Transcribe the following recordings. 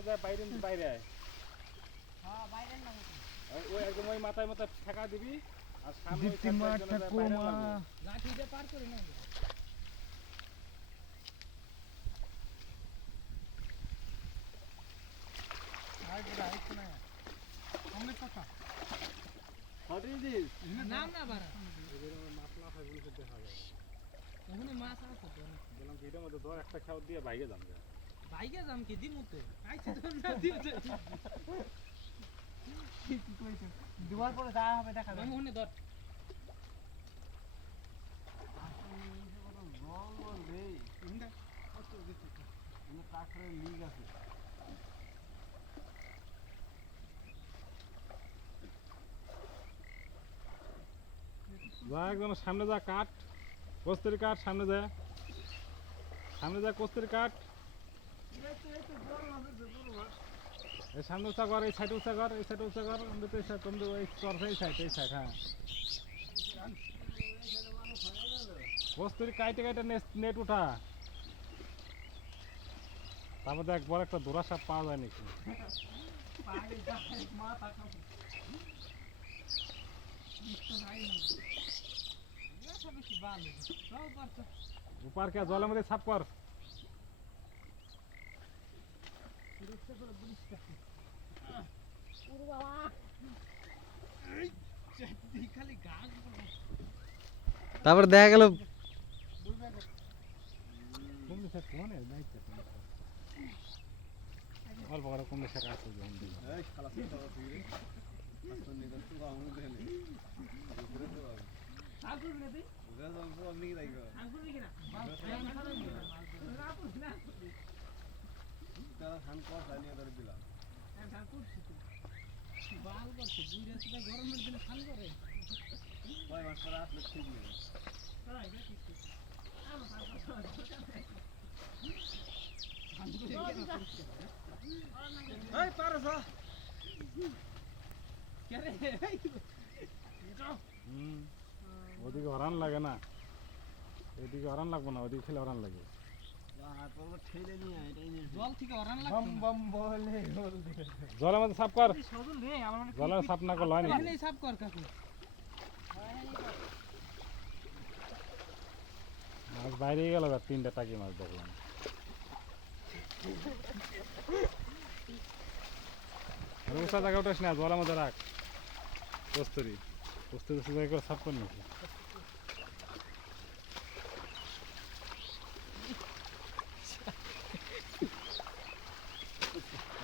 সামনে যায় বাইরে বাইরে আয় হ্যাঁ বাইরে না ওই একদম ওই মাথায় মাথায় ঠেকা দিবি আর সামনে ওই দীপ্তিমা ঠাকুমা লাঠিটা পার করে না আই বড় আই কোনা সামনে কথা হটিয়ে দিস নাম না বাড়া মাছলা হয় বলে দেখা যায় ওখানে মাছ আছে তো বললাম কি এটার মধ্যে ধর একটা খাওয়া দিয়ে বাইরে যাম যা বাইকে যাম কি দিমু তো আইছে তো না দিতে কি কইছ দুবার পরে যা হবে দেখা যাবে আমি ওখানে ধর যা একজন সামনে যা কাট কস্তুরি কাট সামনে যা কস্তুরি কাট এই সামনে উঁচা কর এই সাইড উঁচা কর এই সাইড উঁচা কর তো এই সাইড কমবে ওই চরফে এই সাইড হ্যাঁ কস্তুরি কাইটে কাইটে নেট উঠা তারপর দেখ বড় একটা দোরা সাপ পাওয়া যায় নাকি উপার কে জলের মধ্যে ছাপ কর তারপর দেখা গেল অল্প করে কম বেশি কাজ গরমের দিনে খান করে ওদিকে হরান লাগে না এদিকে হরান লাগবে না ওদিকে খেলে হরান লাগে জল থেকে অরান বম লাগছে বম বলে জলের মধ্যে সাপ কর সজল রে আমার মনে জলের সাপ না করলে হয় নাকি এখানেই সাফ কর কাকু মাছ বাইরে গেল তিনটা টাকি মাছ দেখলাম উঁচা জায়গা উঠাস না জলের মধ্যে রাখ কস্তুরি কস্তুরি করে সাফ কর নাকি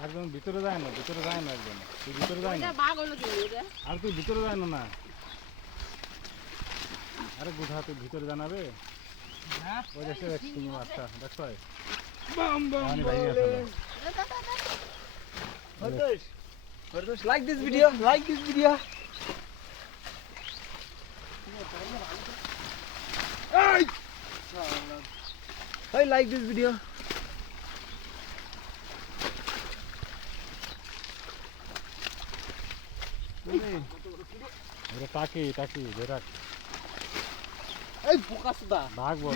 একদম ভিতরে যায় না একদম তুই ভিতরে যায় না আর তুই ভিতরে যায় না আরে বুঝা তুই ভিতরে জানাবে ওই দেখতে দেখছি তুমি মাছটা দেখছো বম বম Fardosh, like this video. Hey, like this video. ওরে টাকি বেরাক এই পোকাসদা ভাগ বল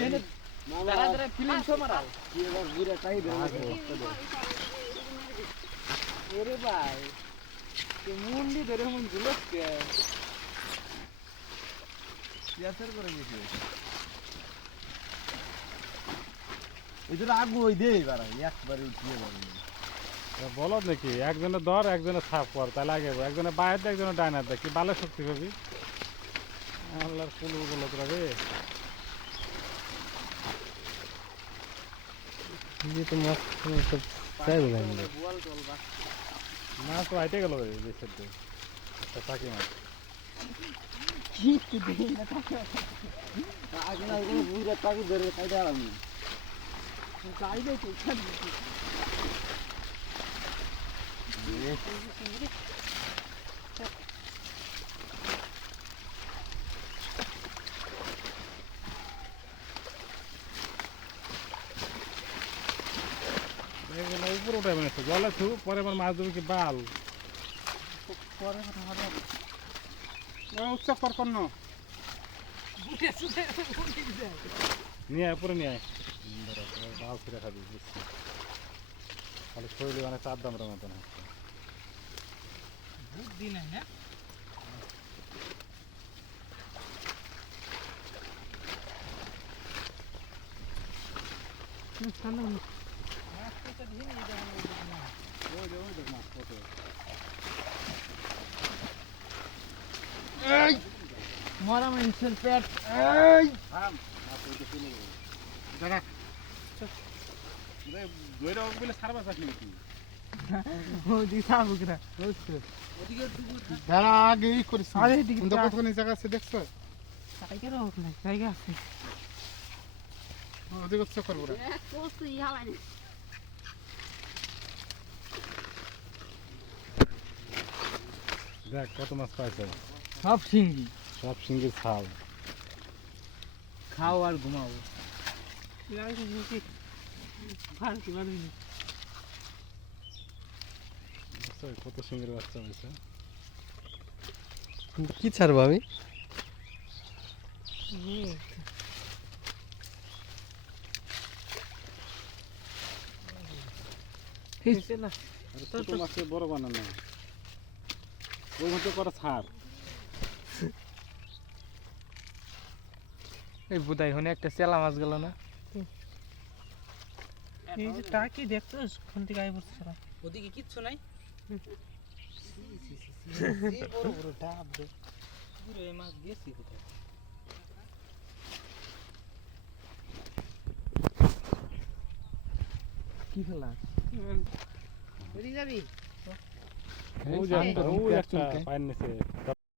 দাঁড়া দাঁড়া ফিল্ম শো মারাও কি এবার বুড়া টাই দে ওরে ভাই কে মুন্ডি ধরে মন জুলস কে ইয়াসের করে গেছি এদের আগ হই দে এবার একবারে উঠিয়ে বলি বলো নাকি একজনে ধর একজনে ছাপ কর তাহলে আগে একজনে বাইরে দেয় একজনে ডাইনার দেয় কি ভালো শক্তি পাবি আল্লাহর কুলু বলো তোরা রে ये तो मस्त सब सही है মাছ তো আইতে গেল বেশি একটা টাকি মাছ কি দে আগে না ওগুলো বুড়া টাকি ধরে খাইতে আমি চাই দে তো উপরে উঠে মানে জলে থু পরে আমার মাছ ধরবি কি বাল পরে কথা হবে উৎসব কর কোন নিয়ে আয় উপরে নিয়ে আয় বাল ফিরে খাবি খালি শৈলী মানে চার দামের মতন হচ্ছে। বুদ্ধি নাই না মাছ তো দিন এটা ওই যে মাছ কত এই মরা মানুষের পেট এই থাম মাছ ওইটা চলে যাবে দাঁড়া দইরা বলে সারবা চাকরি নাকি ওদিকে থাকুক না ওদিকে ডুবো দাঁড়া আগে ই করিস আরে এদিকে কিন্তু কতখানি জায়গা আছে দেখছো জায়গা হোক না জায়গা আছে ওদিকে চক্কর করে দেখ কত মাছ পাইছে সব সিঙ্গি সব সিঙ্গির ছাল খাও আর ঘুমাও বুঝছো? কত সিঙ্গির বাচ্চা হয়েছে কি ছাড়বো আমি আরে ছোট মাছের বড় বানানো ওই মতো করে ছাড় এই বুদাই হনে একটা চেলা মাছ গেল না এই যে টাকি দেখছস কোন দিকে আই পড়ছে সারা ওদিকে কিচ্ছু নাই বড় বড় ডাব দে পুরো এই মাছ দিয়েছি কোথায় কি ফেলা ওই যে একটা পায়ের নিচে